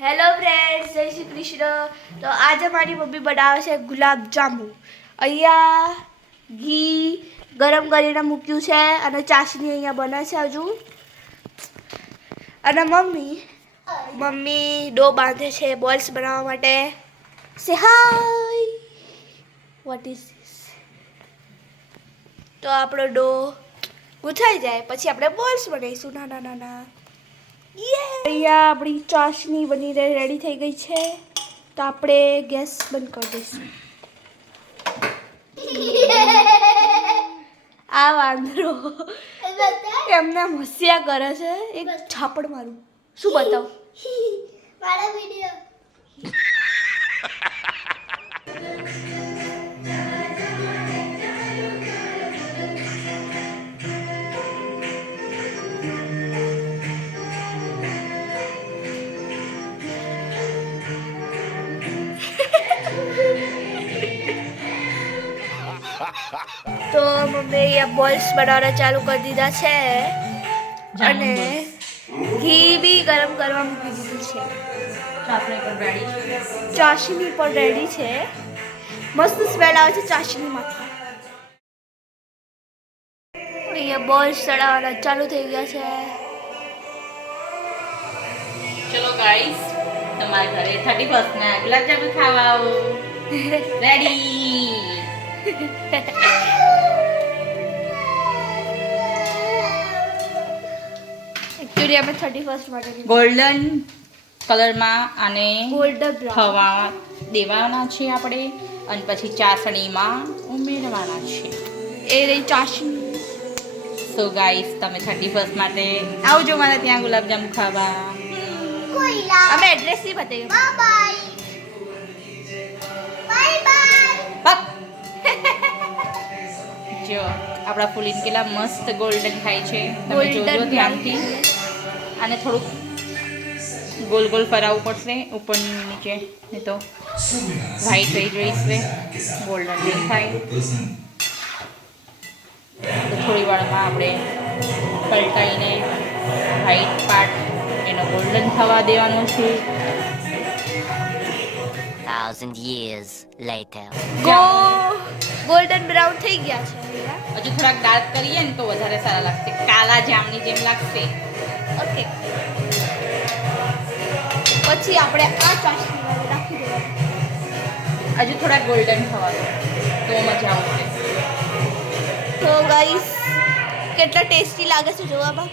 Hello friends, જય શ્રી કૃષ્ણ। તો આજે મારી મમ્મી બનાવે છે ગુલાબ જાંબુ। અહીંયા ઘી ગરમ કરીને મૂક્યું છે અને ચાસણી અહીંયા બને છે હજુ। અને મમ્મી ડો બાંધે છે બોલ્સ બનાવવા માટે। સે હાય, વોટ ઇઝ ધીસ? તો આપણો ડો ગૂંથાઈ જાય પછી આપણે બોલ્સ બનાવીશું નાના નાના। અહીંયા આપણી ચાસણી બનીને રેડી થઈ ગઈ છે, તો આપણે ગેસ બંધ કરી દઈશું। આ વાંદરો એમને હોશિયા કરે છે, એક છાપડ મારું। શું બતાવું? મારા વિડિયો તો મમ્મી અહીંયા બોલ્સ બનાવવાના ચાલુ કરી દીધા છે અને ઘી બી ગરમ કરવા મૂકી દીધું છે। ચાસણી પણ રેડી છે, મસ્ત સ્મેલ આવે છે ચાસણીમાંથી। અહીંયા બોલ્સ ચડાવવાના ચાલુ થઈ ગયા છે। ચલો ગાઈસ, તમારા ઘરે 31st ના ગુલાબજાંબુ ખાવા આવો। રેડી। એકચ્યુઅલી અમે 31st માટે ગોલ્ડન કલરમાં આને ગોલ્ડન થવા દેવાના છે આપણે, અને પછી ચાસણીમાં ઉમેરવાના છે। એ રહી ચાસણી। સો ગાઈસ, તમે 31st માટે આવજો મારા ત્યાં ગુલાબજાંબુ ખાવા। કોઈલા અમે એડ્રેસ નહીં બતાવ્યું। બાય બાય બાય પક। જો આપણા ફૂલીન કેટલા મસ્ત ગોલ્ડન થાય છે, તમે જોજો ધ્યાનથી। આને થોડુંક ગોલ ગોલ ફરાવવું પડશે ઉપર નીચે, નહીં તો વ્હાઈટ રહી જઈશે, ગોલ્ડન નહીં થાય। તો થોડી વારમાં આપણે પલટાઈને વ્હાઈટ પાર્ટ એનો ગોલ્ડન થવા દેવાનો છે। 1,000 years later. ગોલ્ડન બ્રાઉન થઈ ગયા છે અહીંયા। હજુ થોડાક ડાર્ક કરીએ ને તો વધારે સારા લાગશે, કાલા જામની જેમ લાગશે। ઓકે, પછી આપણે આ ચાસણીમાં રાખી દેવાનું। હજુ થોડાક ગોલ્ડન થવા દો તો મજા આવશે। તો ગાઈસ, કેટલા ટેસ્ટી લાગે છે જોવામાં।